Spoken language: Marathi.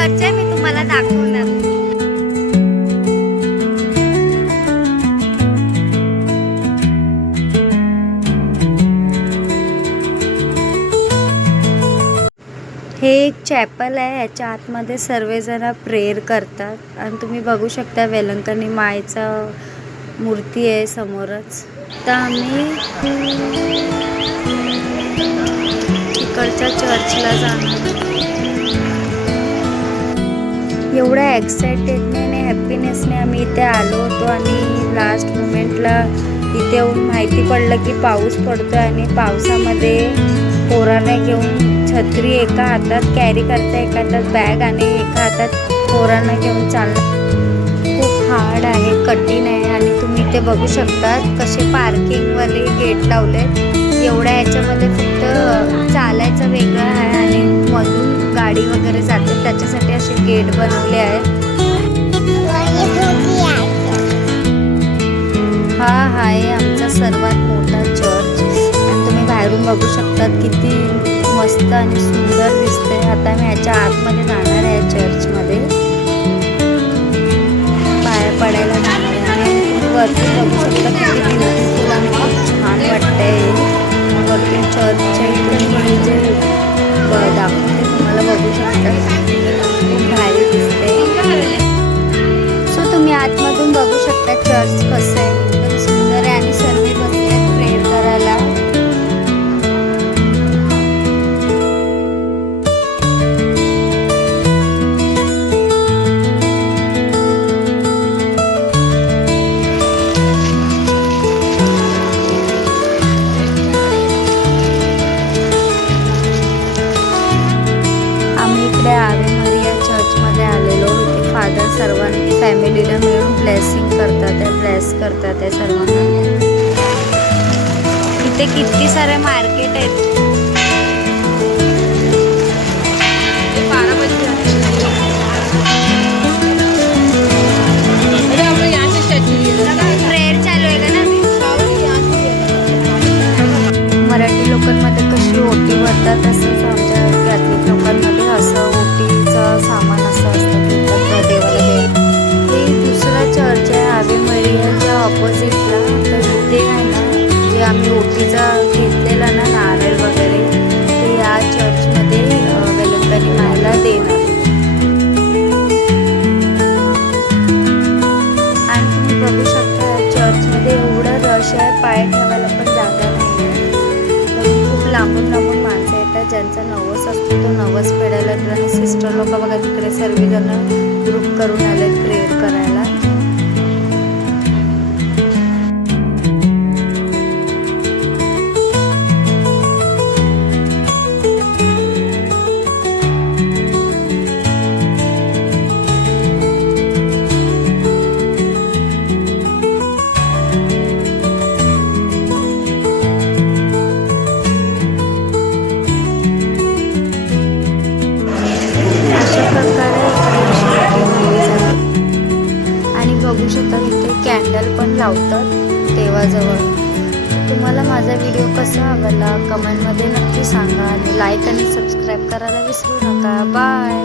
चर्च आहे, मी तुम्हाला दाखवणार. हे एक चॅपल आहे. याच्या आतमध्ये सर्वजण प्रेयर करतात आणि तुम्ही बघू शकता वेलंकनी मायचा मूर्ती आहे समोरच. तर आम्ही इकडच्या चर्चला जाणार. एवढ्या एक्साइटेडने आणि हॅपीनेसने आम्ही इथे आलो होतो आणि लास्ट मोमेंटला इथे येऊन माहिती पडलं की पाऊस पडतो आणि पावसामध्ये पोरांना घेऊन छत्री एका हातात कॅरी करता, एका हातात बॅग आणि एका हातात पोरांना घेऊन चालणं खूप हार्ड आहे, कठीण आहे. आणि तुम्ही इथे बघू शकता कसे पार्किंगवाले गेट लावलेत. एवढ्या याच्यामध्ये फक्त चालायचं वेगळं आहे आणि मधून गाडी वगैरे जाते, त्याच्यासाठी असे गेट बनवले आहेत. हा आहे आमचा सर्वात मोठा चर्च आणि तुम्ही बाहेरून बघू शकता किती मस्त आणि सुंदर दिसते. आता मी ह्याच्या आतमध्ये जाणार आहे चर्चमध्ये, पाया पडायला जाणार आहे आणि वरती बघू शकता किती ब्युटिफुल आणि खूप छान वाटतंय. वरती चर्चच्या इकडे जे दाखवते तुम्हाला बघू शकता खूप भारी दिसते. सो तुम्ही आतमधून बघू शकता चर्च कसं आहे, एकदम सुंदर आहे आणि सर्व बसले प्रेयर करायला. आवे मरिया चर्चमध्ये आलेलो. इथे फादर सर्वांनी फॅमिलीला मिळून ब्लेसिंग करतात आहे, ब्लेस करतात आहे सर्वांना. इथे किती सारे मार्केट आहेत. प्रेयर चालू आहे का ना. मराठी लोकांमध्ये कशी ओटी भरतात तसंच आमच्या कॅथलिक लोकांमध्ये असं ओटीचं सामान असं असतं की तर देवाला द्यायला. हे दुसरा चर्च आहे आवे मरियाच्या ऑपोजिटला. तर इथे आहे ना जे आम्ही ओटीचा घेतलेला ना नारळ वगैरे ते या चर्चमध्ये वेलंकनी मायला देणार. आणि तुम्ही बघू शकता चर्चमध्ये एवढं रश आहे, पाय ठेवायला पण जागा नाही आहे. खूप लांबून लांबून माणसं येतात, ज्यांचा नवस असतो तो नवस फेडायला. आणि सिस्टर लोक बघा तिकडे सर्वजण ग्रुप करून आले प्रेयर करायला. बघू शकता इथे कॅन्डल पण लावतात देवाजवळ. तुम्हाला माझा व्हिडिओ कसा आवडला कमेंटमध्ये नक्की सांगा आणि लाईक आणि सबस्क्राईब करायला विसरू नका. बाय.